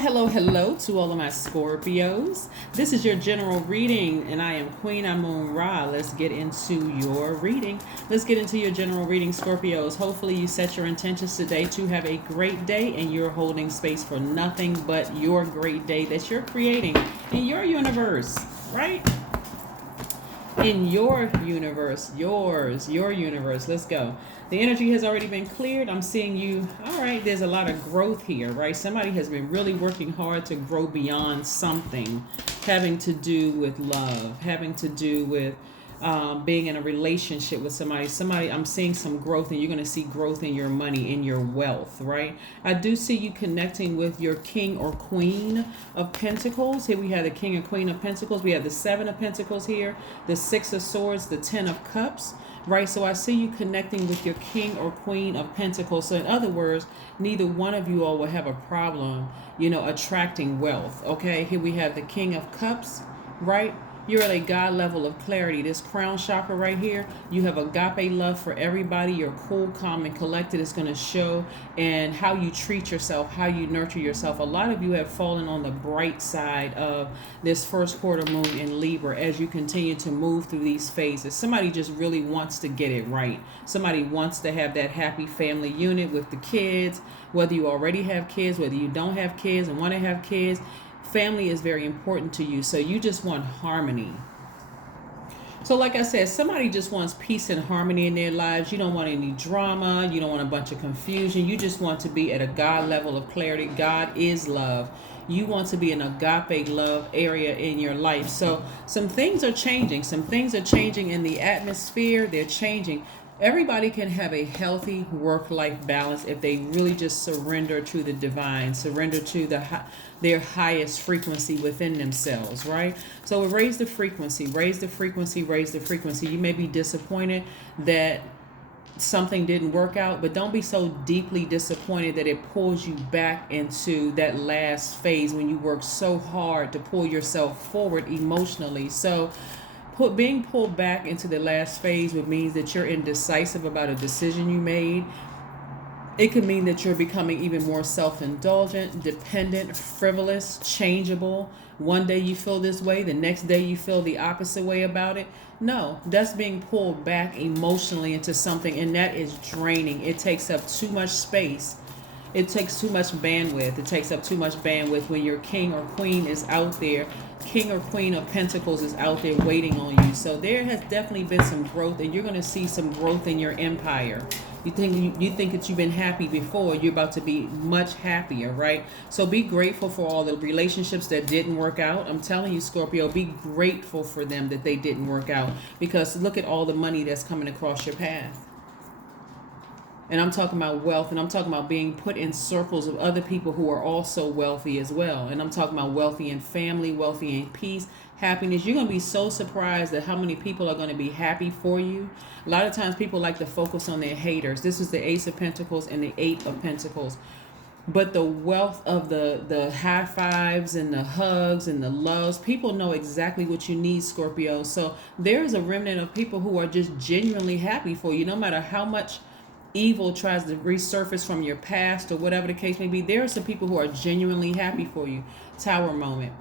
Hello to all of my Scorpios. This is your general reading, and I am Queen Amun Ra. Let's get into your reading. Let's get into your general reading, Scorpios. Hopefully, you set your intentions today to have a great day, and you're holding space for nothing but your great day that you're creating in your universe, right? In your universe, your universe. Let's go. The energy has already been cleared. I'm seeing you. All right, there's a lot of growth here, right? Somebody has been really working hard to grow beyond something having to do with love, having to do with being in a relationship with somebody. I'm seeing some growth, and you're going to see growth in your money, in your wealth, right? I do see you connecting with your king or queen of pentacles. Here we have the king and queen of pentacles. We have the 7 of pentacles here, the 6 of swords, the 10 of cups, right? So I see you connecting with your king or queen of pentacles. So in other words, neither one of you all will have a problem, attracting wealth. Okay, here we have the king of cups, right? You're at a God level of clarity. This crown chakra right here, you have agape love for everybody. You're cool, calm, and collected. It's going to show in how you treat yourself, how you nurture yourself. A lot of you have fallen on the bright side of this first quarter moon in Libra as you continue to move through these phases. Somebody just really wants to get it right. Somebody wants to have that happy family unit with the kids, whether you already have kids, whether you don't have kids and want to have kids. Family is very important to you, so you just want harmony. So like I said, somebody just wants peace and harmony in their lives. You don't want any drama. You don't want a bunch of confusion. You just want to be at a God level of clarity. God is love. You want to be an agape love area in your life. So some things are changing. Some things are changing in the atmosphere. They're changing. Everybody can have a healthy work-life balance if they really just surrender to the divine, surrender to their highest frequency within themselves, right? So raise the frequency, raise the frequency, raise the frequency. You may be disappointed that something didn't work out, but don't be so deeply disappointed that it pulls you back into that last phase when you work so hard to pull yourself forward emotionally. So being pulled back into the last phase would mean that you're indecisive about a decision you made. It could mean that you're becoming even more self-indulgent, dependent, frivolous, changeable. One day you feel this way, the next day you feel the opposite way about it. No, that's being pulled back emotionally into something, and that is draining. It takes up too much space. It takes too much bandwidth. It takes up too much bandwidth when your king or queen is out there. King or queen of pentacles is out there waiting on you. So there has definitely been some growth, and you're going to see some growth in your empire. You think that you've been happy before, you're about to be much happier, right? So be grateful for all the relationships that didn't work out. I'm telling you, Scorpio, be grateful for them that they didn't work out, because look at all the money that's coming across your path. And I'm talking about wealth, and I'm talking about being put in circles of other people who are also wealthy as well. And I'm talking about wealthy in family, wealthy in peace, happiness. You're going to be so surprised at how many people are going to be happy for you. A lot of times people like to focus on their haters. This is the Ace of Pentacles and the 8 of Pentacles. But the wealth of the high fives and the hugs and the loves, people know exactly what you need, Scorpio. So there's a remnant of people who are just genuinely happy for you, no matter how much evil tries to resurface from your past or whatever the case may be. There are some people who are genuinely happy for you. Tower moment.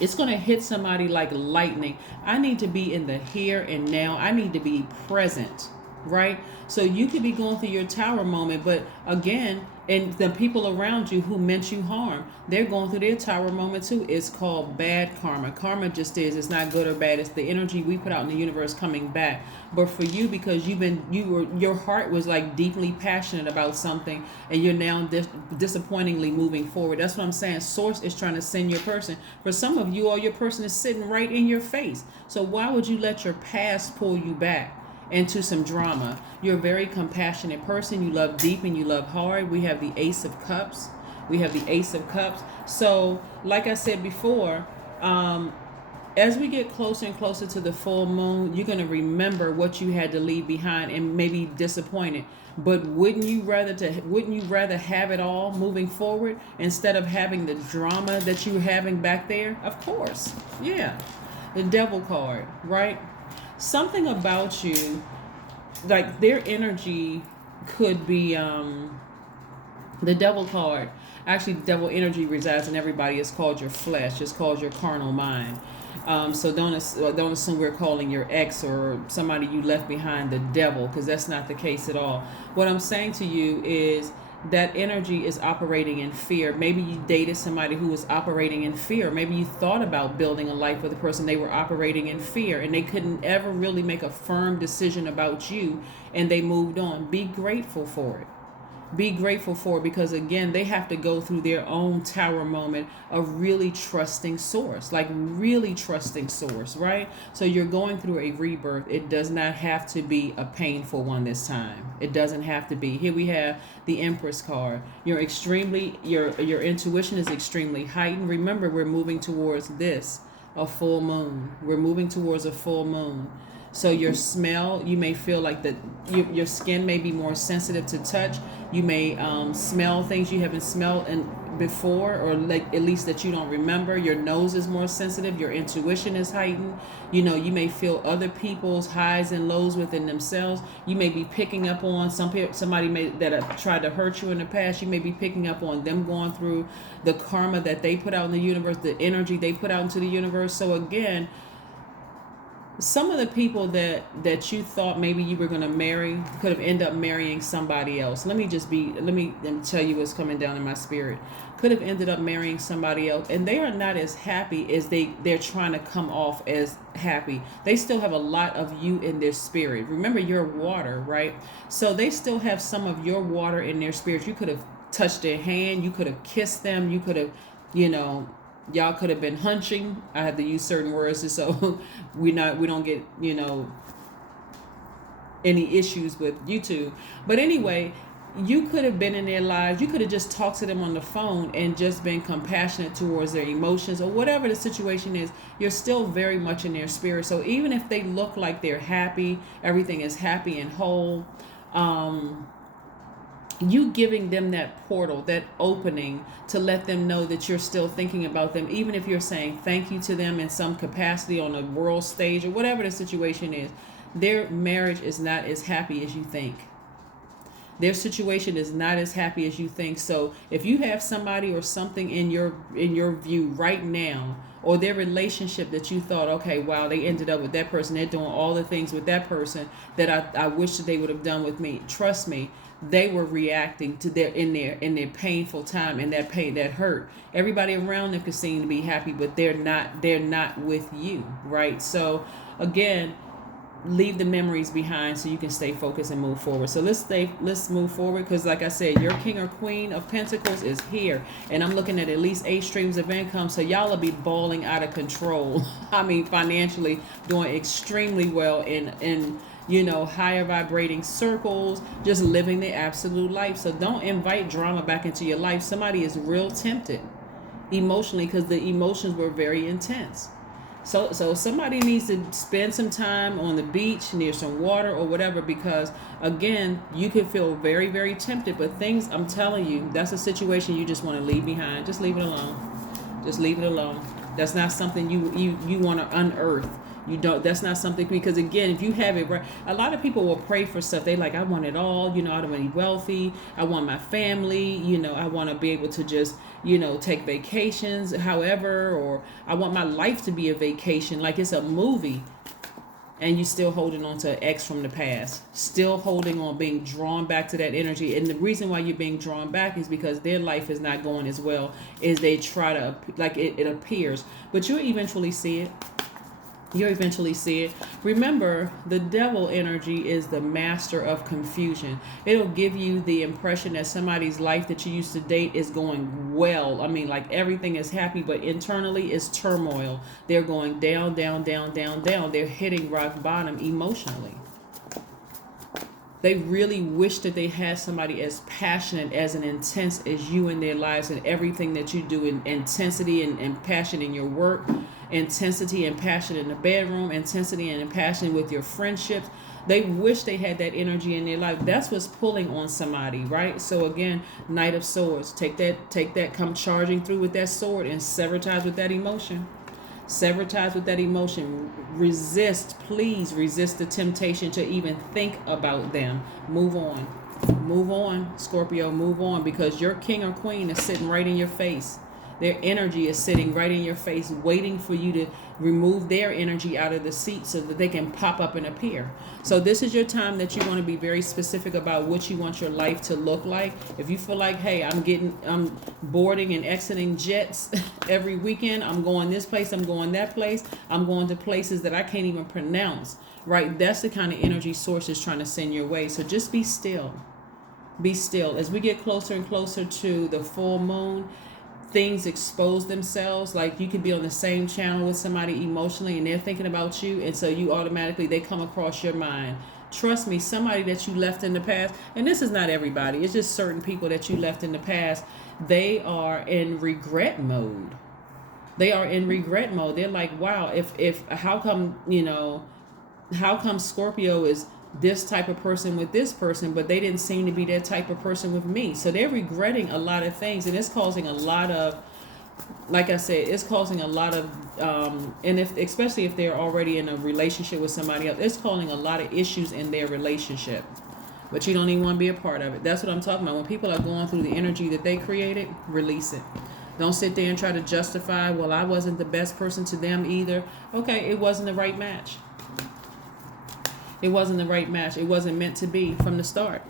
It's going to hit somebody like lightning. I need to be in the here and now. I need to be present, right? So you could be going through your tower moment, but again, and the people around you who meant you harm, they're going through their tower moment too. It's called bad karma. Karma just is. It's not good or bad. It's the energy we put out in the universe coming back. But for you, because your heart was like deeply passionate about something, and you're now disappointingly moving forward. That's what I'm saying. Source is trying to send your person. For some of you, all your person is sitting right in your face. So why would you let your past pull you back into some drama? You're a very compassionate person. You love deep and you love hard. We have the Ace of Cups. We have the Ace of Cups. So like I said before, as we get closer and closer to the full moon, you're going to remember what you had to leave behind and maybe disappointed. But wouldn't you rather have it all moving forward instead of having the drama that you're having back there? Of course. Yeah. The Devil card, right? Something about you, like their energy could be the Devil card. Actually, devil energy resides in everybody. It's called your flesh. It's called your carnal mind. So don't assume we're calling your ex or somebody you left behind the devil, because that's not the case at all. What I'm saying to you is that energy is operating in fear. Maybe you dated somebody who was operating in fear. Maybe you thought about building a life with a person. They were operating in fear and they couldn't ever really make a firm decision about you, and they moved on. Be grateful for it. Be grateful for it, because again, they have to go through their own tower moment of really trusting source, like really trusting source, right? So you're going through a rebirth. It does not have to be a painful one this time. It doesn't have to be. Here we have the Empress card. Your intuition is extremely heightened. Remember, we're moving towards a full moon. We're moving towards a full moon. So your smell, you may feel like your skin may be more sensitive to touch. You may smell things you haven't smelled before, or like at least that you don't remember. Your nose is more sensitive. Your intuition is heightened. You may feel other people's highs and lows within themselves. You may be picking up on somebody that have tried to hurt you in the past. You may be picking up on them going through the karma that they put out in the universe, the energy they put out into the universe. So again, some of the people that you thought maybe you were going to marry could have ended up marrying somebody else. Let me tell you what's coming down in my spirit. Could have ended up marrying somebody else, and they are not as happy as they're trying to come off as happy. They still have a lot of you in their spirit. Remember, you're water, right? So they still have some of your water in their spirit. You could have touched their hand. You could have kissed them. You could have, y'all could have been hunching. I have to use certain words so we don't get any issues with YouTube. But anyway, you could have been in their lives. You could have just talked to them on the phone and just been compassionate towards their emotions, or whatever the situation is. You're still very much in their spirit. So even if they look like they're happy, everything is happy and whole, you giving them that portal, that opening to let them know that you're still thinking about them, even if you're saying thank you to them in some capacity on a world stage or whatever the situation is. Their marriage is not as happy as you think. Their situation is not as happy as you think. So if you have somebody or something in your view right now, or their relationship that you thought, okay, wow, they ended up with that person, they're doing all the things with that person that I wish that they would have done with me. Trust me, they were reacting to in their painful time, and that pain, that hurt. Everybody around them could seem to be happy, but they're not with you, right? So again, leave the memories behind so you can stay focused and move forward. So let's move forward, because like I said, your king or queen of pentacles is here, and I'm looking at least 8 streams of income. So y'all will be balling out of control. I mean, financially doing extremely well in higher vibrating circles, just living the absolute life. So don't invite drama back into your life. Somebody is real tempted emotionally, because the emotions were very intense. So somebody needs to spend some time on the beach near some water or whatever, because again, you could feel very, very tempted. But things, I'm telling you, that's a situation you just want to leave behind. Just leave it alone. Just leave it alone. That's not something you want to unearth. You don't. That's not something, because again, if you have it right, a lot of people will pray for stuff. They like, I want it all. I don't want to be wealthy. I want my family. I want to be able to just take vacations, however, or I want my life to be a vacation, like it's a movie. And you still holding on to an ex from the past, still holding on, being drawn back to that energy. And the reason why you're being drawn back is because their life is not going as well as they try to, like it appears. But you'll eventually see it. You'll eventually see it. Remember, the devil energy is the master of confusion. It'll give you the impression that somebody's life that you used to date is going well. I mean, like everything is happy, but internally it's turmoil. They're going down, down, down, down, down. They're hitting rock bottom emotionally. They really wish that they had somebody as passionate, as an intense as you in their lives, and everything that you do in intensity and passion in your work, intensity and passion in the bedroom, intensity and passion with your friendships. They wish they had that energy in their life. That's what's pulling on somebody, right? So again, Knight of Swords, take that, come charging through with that sword and sever ties with that emotion. Sever ties with that emotion. Resist, please resist the temptation to even think about them. Move on. Move on, Scorpio, move on, because your king or queen is sitting right in your face. Their energy is sitting right in your face, waiting for you to remove their energy out of the seat so that they can pop up and appear. So this is your time that you want to be very specific about what you want your life to look like. If you feel like, hey, I'm boarding and exiting jets every weekend, I'm going this place, I'm going that place, I'm going to places that I can't even pronounce, right? That's the kind of energy source is trying to send your way. So just be still. Be still. As we get closer and closer to the full moon, things expose themselves. Like you could be on the same channel with somebody emotionally and they're thinking about you, and so you automatically, they come across your mind. Trust me, somebody that you left in the past, and this is not everybody, it's just certain people that you left in the past, they are in regret mode. They are in regret mode. They're like, wow, if how come, how come Scorpio is this type of person with this person, but they didn't seem to be that type of person with me. So they're regretting a lot of things, and it's causing a lot of, like I said, it's causing a lot of, and if, especially if they're already in a relationship with somebody else, it's causing a lot of issues in their relationship. But you don't even want to be a part of it. That's what I'm talking about. When people are going through the energy that they created, release it. Don't sit there and try to justify, well, I wasn't the best person to them either. Okay, it wasn't the right match. It wasn't the right match. It wasn't meant to be from the start.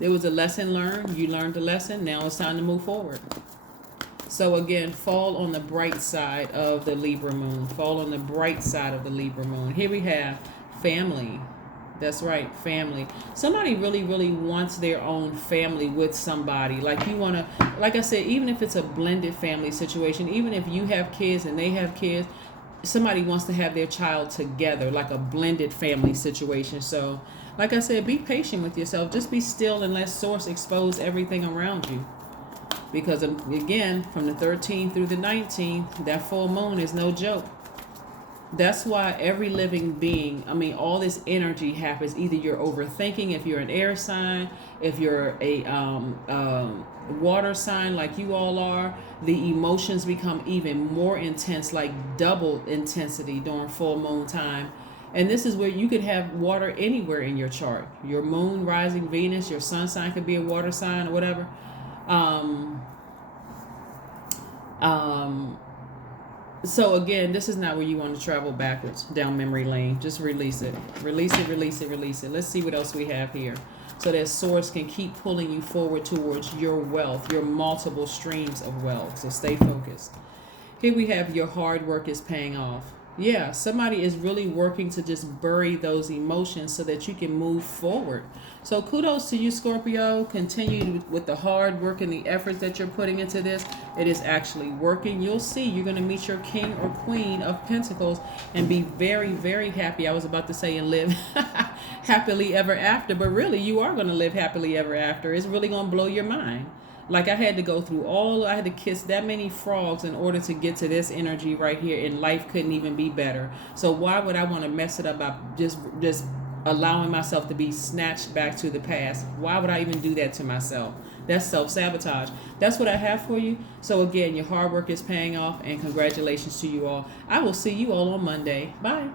There was a lesson learned. You learned the lesson. Now it's time to move forward. So again, fall on the bright side of the Libra moon. Fall on the bright side of the Libra moon. Here we have family. That's right, family. Somebody really, really wants their own family with somebody. Like you want to, like I said, even if it's a blended family situation, even if you have kids and they have kids, somebody wants to have their child together, like a blended family situation. So, like I said, be patient with yourself. Just be still and let source expose everything around you. Because, again, from the 13th through the 19th, that full moon is no joke. That's why every living being, all this energy happens. Either you're overthinking, if you're an air sign, if you're a water sign like you all are, the emotions become even more intense, like double intensity during full moon time. And this is where you could have water anywhere in your chart. Your moon, rising Venus, your sun sign could be a water sign or whatever. So again, this is not where you want to travel backwards down memory lane. Just release it. Release it, release it, release it. Let's see what else we have here. So that source can keep pulling you forward towards your wealth, your multiple streams of wealth. So stay focused. Here we have your hard work is paying off. Yeah, somebody is really working to just bury those emotions so that you can move forward. So kudos to you, Scorpio. Continue with the hard work and the efforts that you're putting into this. It is actually working. You'll see you're going to meet your king or queen of pentacles and be very, very happy. I was about to say and live happily ever after, but really you are going to live happily ever after. It's really going to blow your mind. Like I had to go through I had to kiss that many frogs in order to get to this energy right here, and life couldn't even be better. So why would I want to mess it up by just allowing myself to be snatched back to the past? Why would I even do that to myself? That's self-sabotage. That's what I have for you. So again, your hard work is paying off, and congratulations to you all. I will see you all on Monday. Bye.